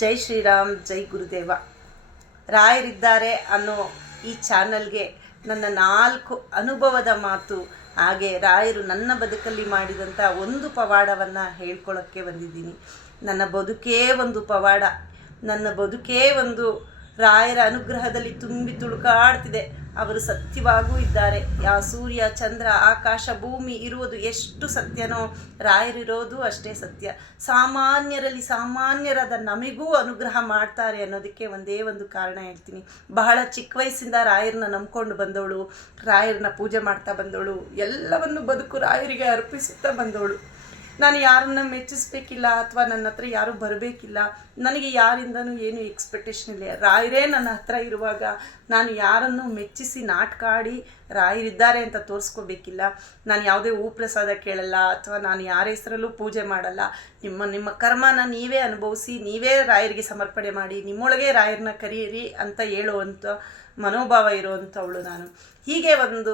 ಜೈ ಶ್ರೀರಾಮ್, ಜೈ ಗುರುದೇವ. ರಾಯರಿದ್ದಾರೆ ಅನ್ನೋ ಈ ಚಾನಲ್ಗೆ ನನ್ನ 4 ಅನುಭವದ ಮಾತು, ಹಾಗೆ ರಾಯರು ನನ್ನ ಬದುಕಲ್ಲಿ ಮಾಡಿದಂಥ ಒಂದು ಪವಾಡವನ್ನು ಹೇಳ್ಕೊಳ್ಳೋಕ್ಕೆ ಬಂದಿದ್ದೀನಿ. ನನ್ನ ಬದುಕೇ ಒಂದು ಪವಾಡ, ನನ್ನ ಬದುಕೇ ಒಂದು ರಾಯರ ಅನುಗ್ರಹದಲ್ಲಿ ತುಂಬಿ ತುಳುಕಾಡ್ತಿದೆ. ಅವರು ಸತ್ಯವಾಗೂ ಇದ್ದಾರೆ. ಯಾವ ಸೂರ್ಯ, ಚಂದ್ರ, ಆಕಾಶ, ಭೂಮಿ ಇರುವುದು ಎಷ್ಟು ಸತ್ಯನೋ ರಾಯರಿರೋದು ಅಷ್ಟೇ ಸತ್ಯ. ಸಾಮಾನ್ಯರಲ್ಲಿ ಸಾಮಾನ್ಯರಾದ ನಮಗೂ ಅನುಗ್ರಹ ಮಾಡ್ತಾರೆ ಅನ್ನೋದಕ್ಕೆ ಒಂದೇ ಒಂದು ಕಾರಣ ಹೇಳ್ತೀನಿ. ಬಹಳ ಚಿಕ್ಕ ವಯಸ್ಸಿಂದ ರಾಯರನ್ನ ನಂಬ್ಕೊಂಡು ಬಂದವಳು, ರಾಯರನ್ನ ಪೂಜೆ ಮಾಡ್ತಾ ಬಂದವಳು, ಎಲ್ಲವನ್ನು ಬದುಕು ರಾಯರಿಗೆ ಅರ್ಪಿಸುತ್ತಾ ಬಂದವಳು. ನಾನು ಯಾರನ್ನ ಮೆಚ್ಚಿಸ್ಬೇಕಿಲ್ಲ ಅಥವಾ ನನ್ನ ಹತ್ರ ಯಾರೂ ಬರಬೇಕಿಲ್ಲ, ನನಗೆ ಯಾರಿಂದನೂ ಏನು ಎಕ್ಸ್ಪೆಕ್ಟೇಷನ್ ಇಲ್ಲ. ರಾಯರೇ ನನ್ನ ಹತ್ರ ಇರುವಾಗ ನಾನು ಯಾರನ್ನು ಮೆಚ್ಚಿಸಿ ನಾಟಕ ಆಡಿ ರಾಯರಿದ್ದಾರೆ ಅಂತ ತೋರಿಸ್ಕೋಬೇಕಿಲ್ಲ. ನಾನು ಯಾವುದೇ ಪ್ರಸಾದ ಕೇಳಲ್ಲ ಅಥವಾ ನಾನು ಯಾರ ಹೆಸರಲ್ಲೂ ಪೂಜೆ ಮಾಡಲ್ಲ. ನಿಮ್ಮ ಕರ್ಮನ ನೀವೇ ಅನುಭವಿಸಿ, ನೀವೇ ರಾಯರಿಗೆ ಸಮರ್ಪಣೆ ಮಾಡಿ, ನಿಮ್ಮೊಳಗೆ ರಾಯರನ್ನ ಕರೆಯಿರಿ ಅಂತ ಹೇಳುವಂಥ ಮನೋಭಾವ ಇರುವಂಥವಳು ನಾನು. ಹೀಗೆ ಒಂದು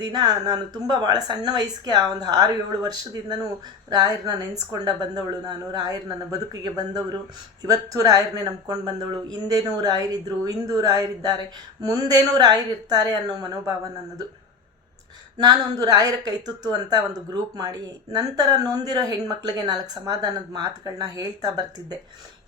ದಿನ ನಾನು ಭಾಳ ಸಣ್ಣ ವಯಸ್ಸಿಗೆ ಒಂದು 6-7 ವರ್ಷದಿಂದನೂ ರಾಯರನ್ನ ನೆನೆಸ್ಕೊಂಡ ಬಂದವಳು ನಾನು. ರಾಯರು ನನ್ನ ಬದುಕಿಗೆ ಬಂದವರು, ಇವತ್ತು ರಾಯರನ್ನೇ ನಂಬ್ಕೊಂಡು ಬಂದವಳು. ಹಿಂದೇನೂ ರಾಯರಿದ್ದರು, ಇಂದು ರಾಯರಿದ್ದಾರೆ, ಮುಂದೇನೂ ರಾಯರಿರ್ತಾರೆ ಅನ್ನೋ ಮನೋಭಾವ ನನ್ನದು. ನಾನೊಂದು ರಾಯರ ಕೈತುತ್ತು ಅಂತ ಒಂದು ಗ್ರೂಪ್ ಮಾಡಿ ನಂತರ ನೊಂದಿರೋ ಹೆಣ್ಮಕ್ಳಿಗೆ 4 ಸಮಾಧಾನದ ಮಾತುಗಳನ್ನ ಹೇಳ್ತಾ ಬರ್ತಿದ್ದೆ.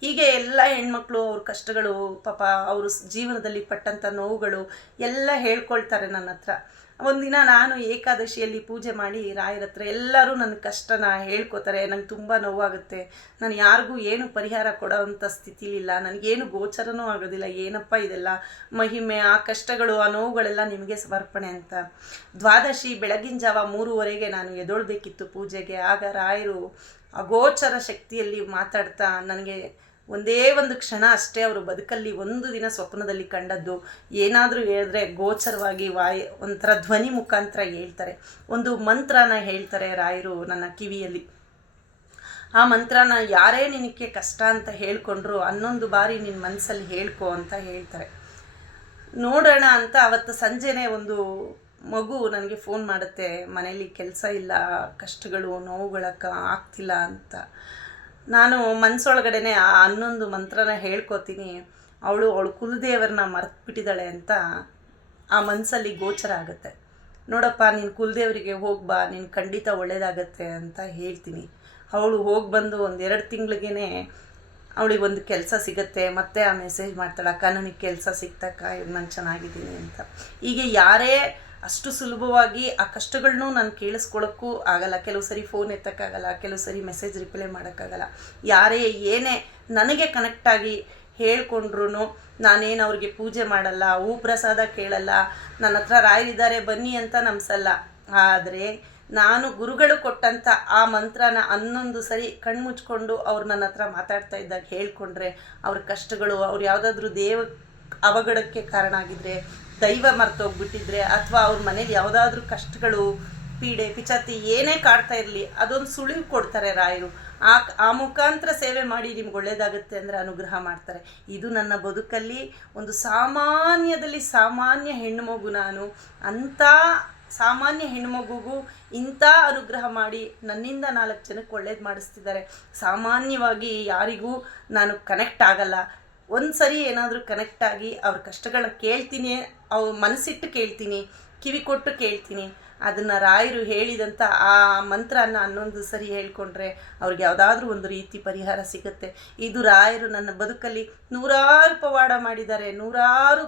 ಹೀಗೆ ಎಲ್ಲ ಹೆಣ್ಮಕ್ಳು ಅವ್ರ ಕಷ್ಟಗಳು, ಪಾಪ ಅವರು ಜೀವನದಲ್ಲಿ ಪಟ್ಟಂಥ ನೋವುಗಳು ಎಲ್ಲ ಹೇಳ್ಕೊಳ್ತಾರೆ ನನ್ನ ಹತ್ರ. ಒಂದಿನ ನಾನು ಏಕಾದಶಿಯಲ್ಲಿ ಪೂಜೆ ಮಾಡಿ ರಾಯರ ಹತ್ರ ಎಲ್ಲರೂ ನನ್ನ ಕಷ್ಟನ ಹೇಳ್ಕೊತಾರೆ. ನಂಗೆ ತುಂಬ ನೋವಾಗುತ್ತೆ, ನಾನು ಯಾರಿಗೂ ಏನು ಪರಿಹಾರ ಕೊಡೋವಂಥ ಸ್ಥಿತಿಲಿಲ್ಲ, ನನಗೇನು ಗೋಚರನೂ ಆಗೋದಿಲ್ಲ. ಏನಪ್ಪ ಇದೆಲ್ಲ ಮಹಿಮೆ, ಆ ಕಷ್ಟಗಳು, ಆ ನೋವುಗಳೆಲ್ಲ ನಿಮಗೆ ಸಮರ್ಪಣೆ ಅಂತ. ದ್ವಾದಶಿ ಬೆಳಗಿನ ಜಾವ 3:30ಗೆ ನಾನು ಎದೊಳ್ಬೇಕಿತ್ತು ಪೂಜೆಗೆ. ಆಗ ರಾಯರು ಅಗೋಚರ ಶಕ್ತಿಯಲ್ಲಿ ಮಾತಾಡ್ತಾ ನನಗೆ ಒಂದೇ ಒಂದು ಕ್ಷಣ ಅಷ್ಟೇ ಅವರು ಬದುಕಲ್ಲಿ ಒಂದು ದಿನ ಸ್ವಪ್ನದಲ್ಲಿ ಕಂಡದ್ದು. ಏನಾದರೂ ಹೇಳಿದ್ರೆ ಗೋಚರವಾಗಿ ಒಂಥರ ಧ್ವನಿ ಮುಖಾಂತರ ಹೇಳ್ತಾರೆ. ಒಂದು ಮಂತ್ರನ ಹೇಳ್ತಾರೆ ರಾಯರು ನನ್ನ ಕಿವಿಯಲ್ಲಿ. ಆ ಮಂತ್ರನ ಯಾರೇ ನಿನಗೆ ಕಷ್ಟ ಅಂತ ಹೇಳ್ಕೊಂಡ್ರು 11 ಬಾರಿ ನಿನ್ನ ಮನಸ್ಸಲ್ಲಿ ಹೇಳ್ಕೊ ಅಂತ ಹೇಳ್ತಾರೆ. ನೋಡೋಣ ಅಂತ ಅವತ್ತು ಸಂಜೆನೇ ಒಂದು ಮಗು ನನಗೆ ಫೋನ್ ಮಾಡುತ್ತೆ, ಮನೇಲಿ ಕೆಲಸ ಇಲ್ಲ, ಕಷ್ಟಗಳು, ನೋವುಗಳಕ್ಕ ಆಗ್ತಿಲ್ಲ ಅಂತ. ನಾನು ಮನಸ್ಸೊಳಗಡೆನೆ ಆ 11 ಮಂತ್ರನ ಹೇಳ್ಕೊತೀನಿ. ಅವಳು ಕುಲದೇವರನ್ನ ಮರೆತುಬಿಟ್ಟಿದ್ದಾಳೆ ಅಂತ ಆ ಮನಸ್ಸಲ್ಲಿ ಗೋಚರ ಆಗುತ್ತೆ. ನೋಡಪ್ಪ, ನೀನು ಕುಲದೇವರಿಗೆ ಹೋಗ್ಬಾ, ನೀನು ಖಂಡಿತ ಒಳ್ಳೇದಾಗತ್ತೆ ಅಂತ ಹೇಳ್ತೀನಿ. ಅವಳು ಹೋಗಿ ಬಂದು 1-2 ತಿಂಗಳಿಗೇ ಅವಳಿಗೆ ಒಂದು ಕೆಲಸ ಸಿಗುತ್ತೆ. ಮತ್ತೆ ಆ ಮೆಸೇಜ್ ಮಾಡ್ತಾಳೆ, ಅಕ್ಕ ನನಗೆ ಕೆಲಸ ಸಿಗ್ತಕ್ಕ, ನಾನು ಚೆನ್ನಾಗಿದ್ದೀನಿ ಅಂತ. ಹೀಗೆ ಯಾರೇ ಅಷ್ಟು ಸುಲಭವಾಗಿ ಆ ಕಷ್ಟಗಳನ್ನೂ ನಾನು ಕೇಳಿಸ್ಕೊಳ್ಳೋಕ್ಕೂ ಆಗಲ್ಲ. ಕೆಲವು ಸರಿ ಫೋನ್ ಎತ್ತಕ್ಕಾಗಲ್ಲ, ಕೆಲವು ಸರಿ ಮೆಸೇಜ್ ರಿಪ್ಲೈ ಮಾಡೋಕ್ಕಾಗಲ್ಲ. ಯಾರೇ ಏನೇ ನನಗೆ ಕನೆಕ್ಟಾಗಿ ಹೇಳ್ಕೊಂಡ್ರು ನಾನೇನು ಅವ್ರಿಗೆ ಪೂಜೆ ಮಾಡಲ್ಲ, ಪ್ರಸಾದ ಕೇಳಲ್ಲ, ನನ್ನ ಹತ್ರ ರಾಯರಿದ್ದಾರೆ ಬನ್ನಿ ಅಂತ ನಂಬಿಸಲ್ಲ. ಆದರೆ ನಾನು ಗುರುಗಳು ಕೊಟ್ಟಂಥ ಆ ಮಂತ್ರನ 11 ಸರಿ ಕಣ್ಮುಚ್ಕೊಂಡು ಅವ್ರು ನನ್ನ ಹತ್ರ ಮಾತಾಡ್ತಾ ಇದ್ದಾಗ ಹೇಳ್ಕೊಂಡ್ರೆ ಅವ್ರ ಕಷ್ಟಗಳು, ಅವ್ರು ಯಾವುದಾದ್ರೂ ಅವಘಡಕ್ಕೆ ಕಾರಣ ಆಗಿದ್ರೆ, ದೈವ ಮರ್ತೋಗ್ಬಿಟ್ಟಿದ್ರೆ, ಅಥವಾ ಅವ್ರ ಮನೇಲಿ ಯಾವುದಾದ್ರೂ ಕಷ್ಟಗಳು, ಪೀಡೆ ಪಿಚಾತಿ ಏನೇ ಕಾಡ್ತಾ ಇರಲಿ ಅದೊಂದು ಸುಳಿವು ಕೊಡ್ತಾರೆ ರಾಯರು. ಆ ಮುಖಾಂತರ ಸೇವೆ ಮಾಡಿ ನಿಮ್ಗೆ ಒಳ್ಳೇದಾಗುತ್ತೆ ಅಂದರೆ ಅನುಗ್ರಹ ಮಾಡ್ತಾರೆ. ಇದು ನನ್ನ ಬದುಕಲ್ಲಿ ಒಂದು ಸಾಮಾನ್ಯದಲ್ಲಿ ಸಾಮಾನ್ಯ ಹೆಣ್ಣುಮಗು ನಾನು. ಅಂಥ ಸಾಮಾನ್ಯ ಹೆಣ್ಮಗುಗೂ ಇಂಥ ಅನುಗ್ರಹ ಮಾಡಿ ನನ್ನಿಂದ 4 ಜನಕ್ಕೆ ಒಳ್ಳೇದು ಮಾಡಿಸ್ತಿದ್ದಾರೆ. ಸಾಮಾನ್ಯವಾಗಿ ಯಾರಿಗೂ ನಾನು ಕನೆಕ್ಟ್ ಆಗಲ್ಲ. ಒಂದು ಸರಿ ಏನಾದರೂ ಕನೆಕ್ಟ್ ಆಗಿ ಅವ್ರ ಕಷ್ಟಗಳನ್ನ ಕೇಳ್ತೀನಿ, ಅವ್ರ ಮನಸ್ಸಿಟ್ಟು ಕೇಳ್ತೀನಿ, ಕಿವಿ ಕೊಟ್ಟು ಕೇಳ್ತೀನಿ. ಅದನ್ನು ರಾಯರು ಹೇಳಿದಂಥ ಆ ಮಂತ್ರನ 11 ಸರಿ ಹೇಳ್ಕೊಂಡ್ರೆ ಅವ್ರಿಗೆ ಯಾವುದಾದ್ರೂ ಒಂದು ರೀತಿ ಪರಿಹಾರ ಸಿಗುತ್ತೆ. ಇದು ರಾಯರು ನನ್ನ ಬದುಕಲ್ಲಿ 100 ಪವಾಡ ಮಾಡಿದ್ದಾರೆ, 100